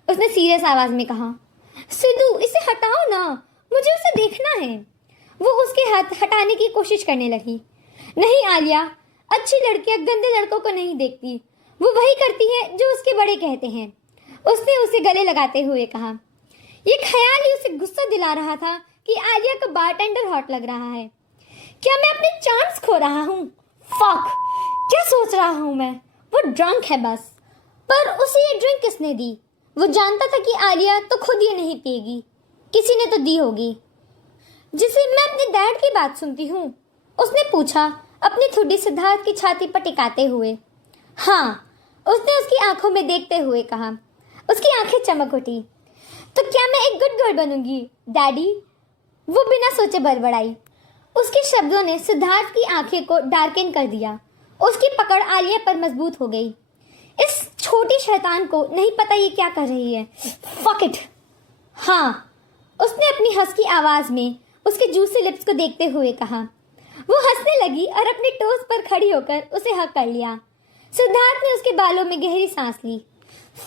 उसने सीरियस आवाज में कहा। सिद्धू, इसे हटाओ ना, मुझे उसे देखना है। वो उसके हाथ हटाने की कोशिश करने लगी। नहीं आलिया, अच्छी लड़कियां गंदे लड़कों को नहीं देखती, वो वही करती है जो उसके बड़े कहते हैं, उसने उसे गले लगाते हुए कहा। ये ख्याल ही उसे गुस्सा दिला रहा था कि आलिया को बारटेंडर हॉट लग रहा है। क्या मैं अपने चांस खो रहा हूँ? फक, क्या सोच रहा हूँ मैं? वो ड्रंक है बस। पर उसे ये ड्रिंक किसने दी? वो जानता था कि आलिया तो खुद ये नहीं पिएगी, किसी ने तो दी होगी। जिसे मैं अपने डैड की बात सुनती हूँ, उसने पूछा अपनी ठुड्डी सिद्धार्थ की छाती पर टिकाते हुए। हाँ, उसने उसकी आंखों में देखते हुए कहा। उसकी आंखें चमक उठी। तो क्या मैं एक गुड गर्ल बनूंगी डैडी? वो बिना सोचे बड़बड़ाई। उसके शब्दों ने सिद्धार्थ की आंखें को डार्कन कर दिया। उसकी पकड़ आलिया पर मजबूत हो गई। इस छोटी शैतान को नहीं पता ये क्या कर रही है। Fuck it. हाँ, उसने अपनी हंसकी आवाज में उसके जूसी लिप्स को देखते हुए कहा। वो हंसने लगी और अपने टोस पर खड़ी होकर उसे हक कर लिया। सिद्धार्थ ने उसके बालों में गहरी सांस ली।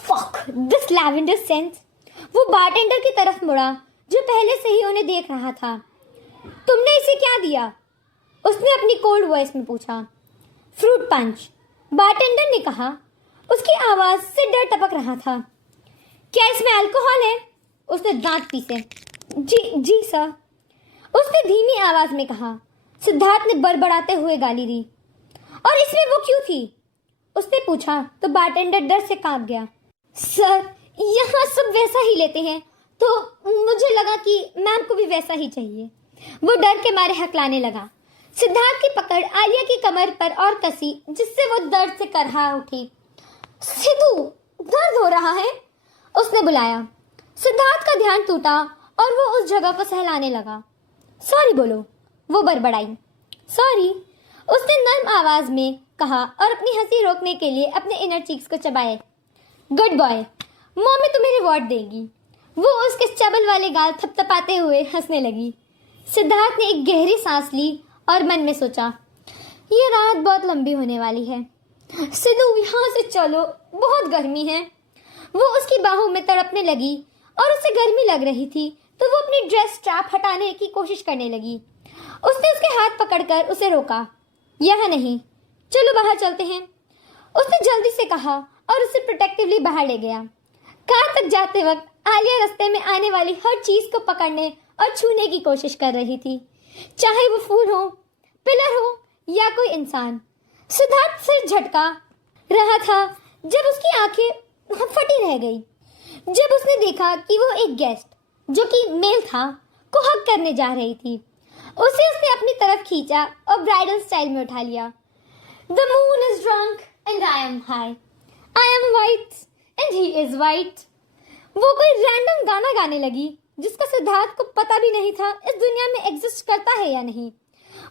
Fuck this lavender scent. वो बारटेंडर की तरफ मुड़ा जो पहले से ही उन्हें देख रहा था। तुमने इसे क्या दिया? उसने अपनी कोल्ड वॉइस में पूछा। फ्रूट पंच, बारटेंडर ने कहा। उसकी आवाज से डर टपक रहा था। क्या इसमें अल्कोहल है? उसने दांत पीसे। जी सर, उसने धीमी आवाज में कहा। सिद्धार्थ ने बड़बड़ाते हुए गाली दी। और इसमें वो क्यों थी? उसने पूछा तो बारटेंडर डर से कांप गया। सर, यहाँ सब वैसा ही लेते हैं, तो मुझे लगा कि मैम को भी वैसा ही चाहिए। वो डर के मारे हकलाने लगा। सिद्धार्थ की पकड़ आलिया की कमर पर और कसी, जिससे वो दर्द से करहा उठी। सिद्धू, दर्द हो रहा है, उसने बुलाया। सिद्धार्थ का ध्यान टूटा और वो उस जगह को सहलाने लगा। सॉरी बोलो, वो बड़बड़ाई। सॉरी, उसने नर्म आवाज में कहा और अपनी हंसी रोकने के लिए अपने इनर चीक्स को चबाए। गुड बॉय, मम्मी तुम्हें रिवॉर्ड देगी। वो उसके चबल वाले गाल थपथपाते हुए हंसने लगी। सिद्धार्थ ने एक गहरी सांस ली और मन में सोचा, ये रात बहुत लंबी होने वाली है। सिद्धू, यहाँ से चलो, बहुत गर्मी है। वो उसकी बाहों में तड़पने लगी और उसे गर्मी लग रही थी, तो वो अपनी ड्रेस स्ट्रैप हटाने की कोशिश करने लगी। उसने उसके हाथ पकड़कर उसे रोका। यह नहीं, चलो बाहर चलते हैं, उसने जल्दी से कहा और उसे प्रोटेक्टिवली बाहर ले गया। कार तक जाते वक्त आलिया रास्ते में आने वाली हर चीज को पकड़ने और छूने की कोशिश कर रही थी, चाहे वो फूल हो, पिलर हो या कोई इंसान। सिद्धार्थ सिर झटका रहा था जब उसकी आंखें फटी रह गई, जब उसने देखा कि वो एक गेस्ट, जो कि मेल था, को हक करने जा रही थी। उसे उसने अपनी तरफ खींचा और ब्राइडल स्टाइल में उठा लिया। The moon is drunk and I am high. I am white and he is white. वो कोई रैंडम गाना गाने लगी जिसका सिद्धार्थ को पता भी नहीं था इस दुनिया में एग्जिस्ट करता है या नहीं।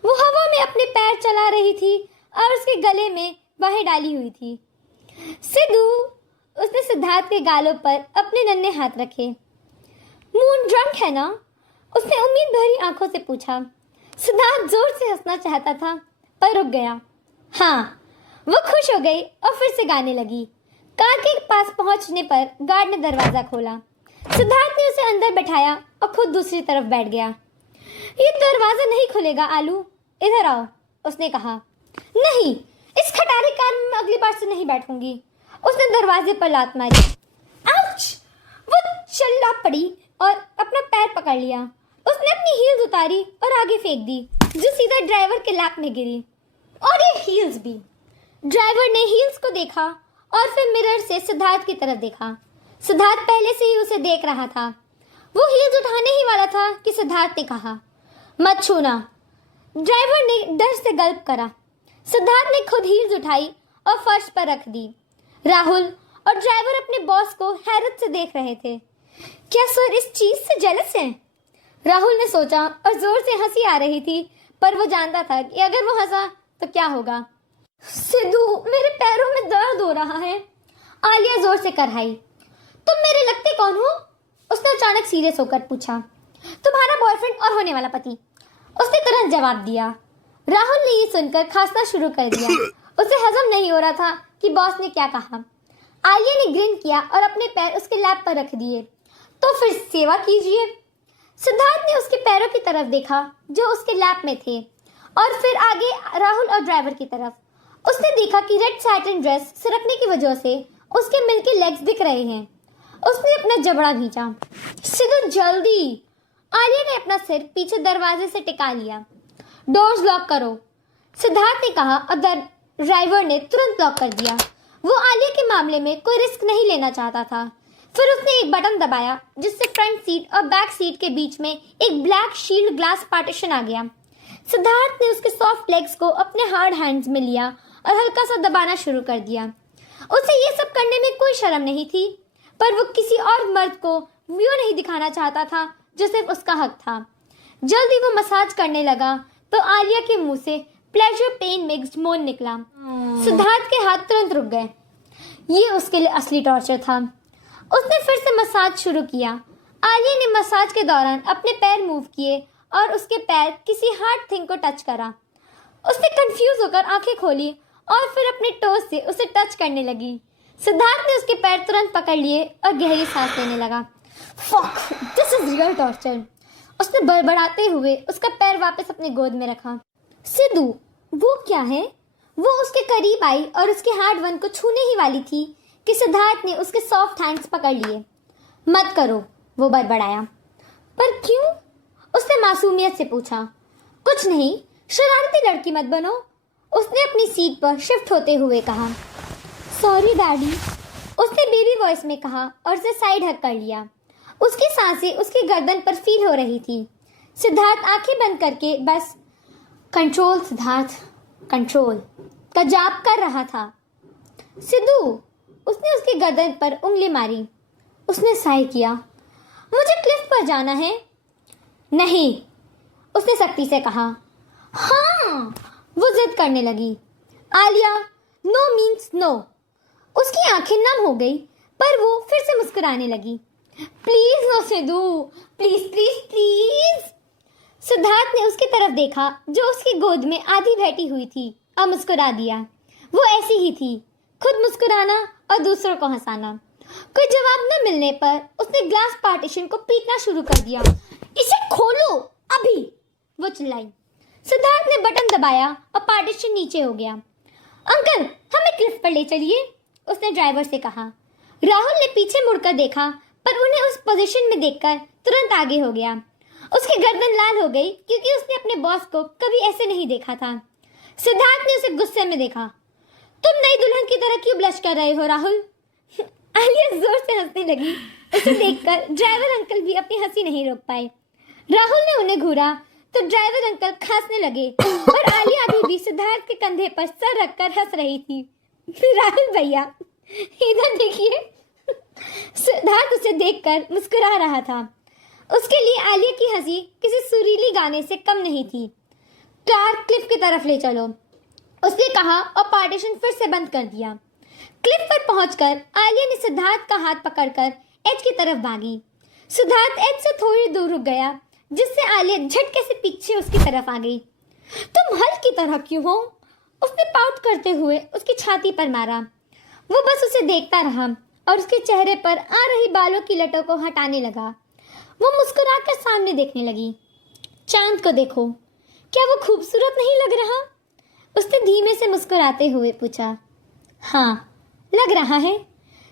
वो हवा में अपने पैर चला रही थी और उसके गले में बाहें डाली हुई थी। सिद्धू, उसने सिद्धार्थ के गालों पर अपने नन्हे हाथ रखे। मून ड्रंक है ना? उसने उम्मीद भरी आंखों से पूछा। सिद्धार्थ जोर से हंसना चाहता था पर रुक गया। हाँ, वो खुश हो गई और फिर से गाने लगी। कार के पास पहुंचने पर गार्ड ने दरवाजा खोला। सिद्धार्थ ने उसे अंदर बैठाया और खुद दूसरी तरफ बैठ गया। ये दरवाजा नहीं खुलेगा आलू, इधर आओ, उसने कहा। नहीं, इस खटारे कार में मैं अगली बार से नहीं बैठूंगी। उसने दरवाजे पर लात मारी। आउच! वो चिल्ला पड़ी और अपना पैर पकड़ लिया। उसने अपनी हील्स उतारी और आगे फेंक दी, जो सीधा ड्राइवर के लैप में गिरी। और ये हील्स भी। ड्राइवर ने हील्स को देखा और फिर मिरर से सिद्धार्थ की तरफ देखा। सिद्धार्थ पहले से ही उसे देख रहा था। वो हील्स उठाने ही वाला था कि सिद्धार्थ ने कहा, मत छूना। ड्राइवर ने डर से गल्प करा। सिद्धार्थ ने खुद हील्स उठाई और फर्श पर रख दी। राहुल और ड्राइवर अपने बॉस को हैरत से देख रहे थे। क्या सर इस चीज से जेलस हैं? राहुल ने सोचा और जोर से हंसी आ रही थी, पर वो जानता था कि अगर वो हंसा तो क्या होगा। सिद्धू, मेरे पैरों में दर्द हो रहा है। आलिया जोर से कराई। तुम मेरे लगते कौन हो? उसने अचानक सीरियस होकर पूछा। तुम्हारा बॉयफ्रेंड और होने वाला पति, उसने तुरंत जवाब दिया। राहुल ने ये सुनकर खांसना शुरू कर दिया। उसे हजम नहीं हो रहा था कि बॉस ने क्या कहा। आलिया ने ग्रिन किया और अपने पैर उसके लैप पर रख दिए। तो फिर सेवा कीजिए। सिद्धार्थ ने उसके पैरों की तरफ देखा जो उसके लैप में थे, और फिर आगे राहुल और ड्राइवर की तरफ। उसने देखा कि रेड सैटिन ड्रेस सरकने की वजह से उसके मिल्की लेग्स दिख रहे हैं। उसने अपना जबड़ा भींचा। सिद्धू जल्दी! आलिया ने अपना सिर पीछे दरवाजे से टिका लिया। डोर्स लॉक करो, सिद्धार्थ ने कहा और ड्राइवर ने तुरंत लॉक कर दिया। वो आलिया के मामले में कोई रिस्क नहीं लेना चाहता था। फिर उसने एक बटन दबाया जिससे फ्रंट सीट और बैक सीट के बीच में एक ब्लैक शील्ड ग्लास पार्टीशन आ गया। सिद्धार्थ ने उसके सॉफ्ट लेग्स को अपने हार्ड हैंड्स में लिया और हल्का सा दबाना शुरू कर दिया। उसे ये सब करने में कोई शर्म नहीं थी, पर वो किसी और मर्द को व्यू नहीं दिखाना चाहता था जो सिर्फ उसका हक था। जल्दी वो मसाज करने लगा तो आलिया के मुंह से प्लेजर पेन मिक्स्ड मोन निकला। सिद्धार्थ के हाथ तुरंत रुक गए। ये उसके लिए असली टॉर्चर था। उसने फिर से मसाज शुरू किया। आलिया ने मसाज के दौरान अपने पैर मूव किए और उसके पैर किसी हार्ड थिंग को टच करा। उसने कंफ्यूज होकर आंखें खोली और फिर अपने टोज से उसे टच करने लगी। सिद्धार्थ ने उसके पैर तुरंत पकड़ लिए और गहरी सांस लेने लगा। Fuck, this is real torture. उसने बड़बड़ाते हुए उसका पैर वापस अपनी गोद में रखा। सिद्धू, वो क्या है? वो उसके करीब आई और उसके हार्ड वन को छूने ही वाली थी कि सिद्धार्थ ने उसके सॉफ्ट हैंड्स पकड़ लिए। मत करो, वो बड़बड़ाया। पर क्यों? उसने मासूमियत से पूछा। कुछ नहीं, शरारती लड़की मत बनो, उसने अपनी सीट पर शिफ्ट होते हुए कहा। सॉरी डैडी, उसने बेबी वॉइस में कहा और उसे साइड हक कर लिया। उसकी सांसें उसकी गर्दन पर फील हो रही थी। सिद्धार्थ आंखें बंद करके बस कंट्रोल सिद्धार्थ कंट्रोल का जाप कर रहा था। सिद्धू, उसने उसकी गर्दन पर उंगली मारी। उसने साय किया। मुझे क्लिफ पर जाना है। नहीं, उसने सख्ती से कहा। हाँ, वो जिद करने लगी। Alia, no means no. उसकी आंखें नम हो गई, पर वो फिर से मुस्कुराने लगी। Please no Siddhu, please please please. Siddharth ने उसकी तरफ देखा जो उसकी गोद में आधी बैठी हुई थी और मुस्कुरा दिया। वो ऐसी ही थी, खुद मुस्कुराना और दूसरों को हंसाना। कोई जवाब न मिलने पर उसने ग्लास पार्टीशन को पीटना शुरू कर दिया। इसे खोलो अभी, वो चिल्लाई। सिद्धार्थ ने बटन दबाया और पार्टीशन नीचे हो गया। अंकल, हमें क्लिफ पर ले चलिए, उसने ड्राइवर से कहा। राहुल ने पीछे मुड़कर देखा, पर उन्हें उस पोजीशन में देखकर तुरंत आगे हो गया। उसकी गर्दन लाल हो गई क्योंकि उसने अपने बॉस को कभी ऐसे नहीं देखा था। सिद्धार्थ ने उसे गुस्से में देखा। तुम नई दुल्हन की तरह क्यों ब्लश कर रहे हो राहुल? आलिया जोर से हंसने लगी। उसे देखकर ड्राइवर अंकल भी अपनी हंसी नहीं रोक पाए। राहुल ने उन्हें घूरा तो ड्राइवर अंकल खांसने लगे, पर आलिया अभी भी सिद्धार्थ के कंधे पर सर रखकर हंस रही थी। राहुल भैया, इधर देखिए। सिद्धार्थ उसे देखकर मुस्कुरा रहा था। उसके लिए आलिया की हंसी किसी सुरीली गाने से कम नहीं थी। कार क्लिफ की तरफ ले चलो, उसने कहा और पार्टीशन फिर से बंद कर दिया। क्लिफ पर पहुंचकर आलिया ने सिद्धार्थ का हाथ पकड़कर एज की तरफ भागी। सिद्धार्थ एज से थोड़ी दूर रुक गया, जिससे आलिया झटके से पीछे उसकी तरफ आ गई। तुम हल की तरह क्यों हो? उसने पाउट करते हुए उसकी छाती पर मारा। वो बस उसे देखता रहा और उसके चेहरे पर आ रही बालों की लटों को हटाने लगा। वो मुस्कुराकर सामने देखने लगी। चांद को देखो, क्या वो खूबसूरत नहीं लग रहा? उसने धीमे से मुस्कुराते हुए पूछा। हाँ, लग रहा है,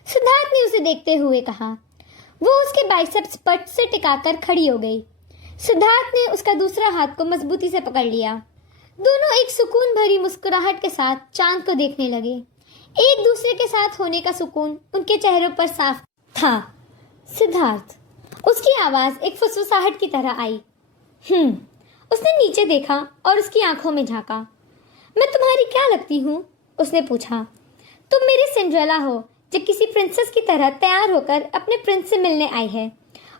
सिद्धार्थ ने उसे देखते हुए कहा। वो उसके बाइसेप्स पट से टिकाकर खड़ी हो गई। सिद्धार्थ ने उसका दूसरा हाथ को मजबूती से पकड़ लिया। दोनों एक सुकून भरी मुस्कुराहट के साथ चांद को देखने लगे। एक दूसरे के साथ होने का सुकून उनके चेहरों पर साफ था। सिद्धार्थ, उसकी आवाज एक फुसफुसाहट की तरह आई। उसने नीचे देखा और उसकी आंखों में झांका। मैं तुम्हारी क्या लगती हूँ? उसने पूछा। तुम मेरी सिंड्रेला हो, जो किसी प्रिंसेस की तरह तैयार होकर अपने प्रिंस से मिलने आई है।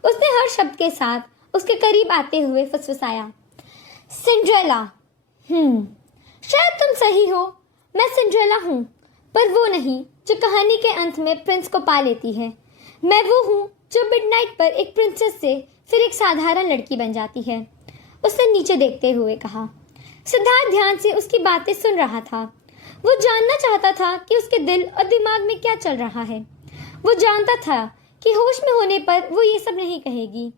उसने हर शब्द के साथ उसके करीब आते हुए फुसफुसाया। सिंड्रेला। शायद तुम सही हो, मैं सिंड्रेला हूँ, पर वो नहीं जो कहानी के अंत में प्रिंस को पा लेती है। मैं वो हूँ जो मिडनाइट पर एक प्रिंसेस से फिर एक साधारण लड़की बन जाती है। उसने नीचे देखते हुए कहा। सिद्धार्थ ध्यान से उसकी बातें सुन रहा था। वो जानना चाहता था कि उसके दिल और दिमाग में क्या चल रहा है। वो जानता था कि होश में होने पर वो ये सब नहीं कहेगी।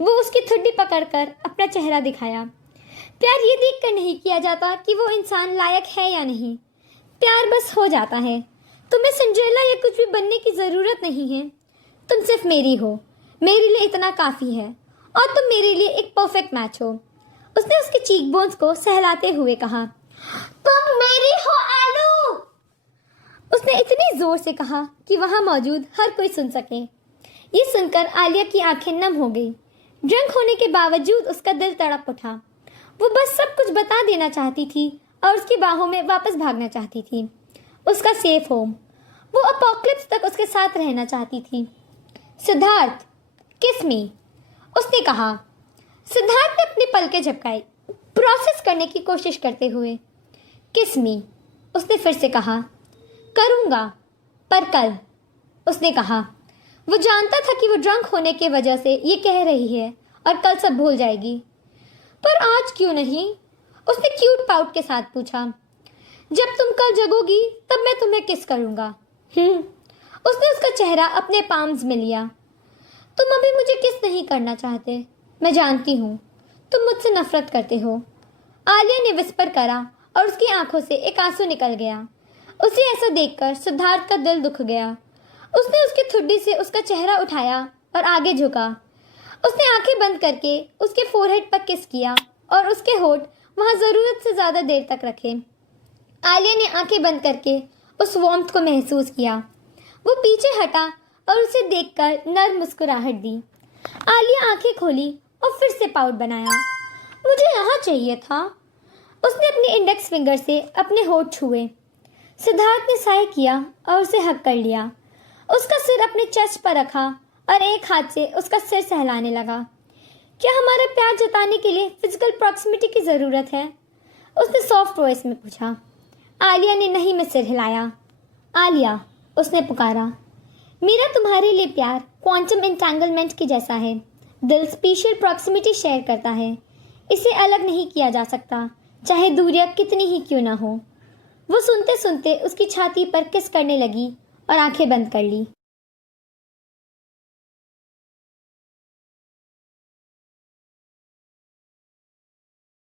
वो उसकी ठुड्डी पकड़कर अपना चेहरा दिखाया। प्यार ये देखकर नहीं किया जाता कि वो इंसान लायक है या नहीं। प्यार बस हो जाता है। तुम्हें सिंड्रेला या कुछ भी बनने की जरूरत नहीं है। तुम सिर्फ मेरी हो। मेरे लिए इतना काफी है, और तुम मेरे लिए एक परफेक्ट मैच हो। उसने उसके चीक बोन्स को सहलाते हुए कहा। तुम मेरी हो आलू। उसने इतनी जोर से कहा कि वहां मौजूद हर कोई सुन सके। ये सुनकर आलिया की आंखें नम हो गई। ड्रंक होने के बावजूद उसका दिल तड़प उठा। वो बस सब कुछ बता देना चाहती थी और उसकी बाहों में वापस भागना चाहती थी। उसका सेफ होम। वो अपोकलिप्स तक उसके साथ रहना चाहती थी। सिद्धार्थ, किस मी, उसने कहा। सिद्धार्थ ने अपनी पलकें झपकाई, प्रोसेस करने की कोशिश करते हुए। किस मी, उसने फिर से कहा। करूंगा, पर कल, उसने कहा। वो जानता था कि वो ड्रंक होने की वजह से ये कह रही है और कल सब भूल जाएगी। पर आज क्यों नहीं? उसने क्यूट पाउट के साथ पूछा। जब तुम कल जगोगी तब मैं तुम्हें किस करूंगा। उसने उसका चेहरा अपने पाम्स में लिया। तुम अभी मुझे किस नहीं करना चाहते। मैं जानती हूँ तुम मुझसे नफरत करते हो। आलिया ने विस्पर करा और उसकी आंखों से एक आंसू निकल गया। उसे ऐसा देखकर सिद्धार्थ का दिल दुख गया। उसने उसकी ठुड्डी से उसका चेहरा उठाया और आगे झुका। उसने आंखें बंद करके उसके फोरहेड पर किस किया और उसके होठ वहां जरूरत से ज्यादा देर तक रखे। आलिया ने आंखें बंद करके उस वार्मथ को महसूस किया। वो पीछे हटा और उसे देखकर नर्म मुस्कुराहट दी। आलिया आंखें खोली और फिर से पाउट बनाया। मुझे यहाँ चाहिए था। उसने अपने इंडेक्स फिंगर से अपने होठ छुए। सिद्धार्थ ने साय किया और उसे हक कर लिया। उसका सिर अपने चेस्ट पर रखा और एक हाथ से उसका सिर सहलाने लगा। क्या हमारा प्यार जताने के लिए फिजिकल प्रॉक्सिमिटी की जरूरत है? उसने सॉफ्ट वॉइस में पूछा। आलिया ने नहीं में सिर हिलाया। आलिया, उसने पुकारा, मेरा तुम्हारे लिए प्यार क्वांटम एंटेंगलमेंट के जैसा है। दिल स्पेशल प्रॉक्सिमिटी शेयर करता है। इसे अलग नहीं किया जा सकता, चाहे दूरियां कितनी ही क्यों ना हो। वो सुनते सुनते उसकी छाती पर किस करने लगी और आंखें बंद कर ली।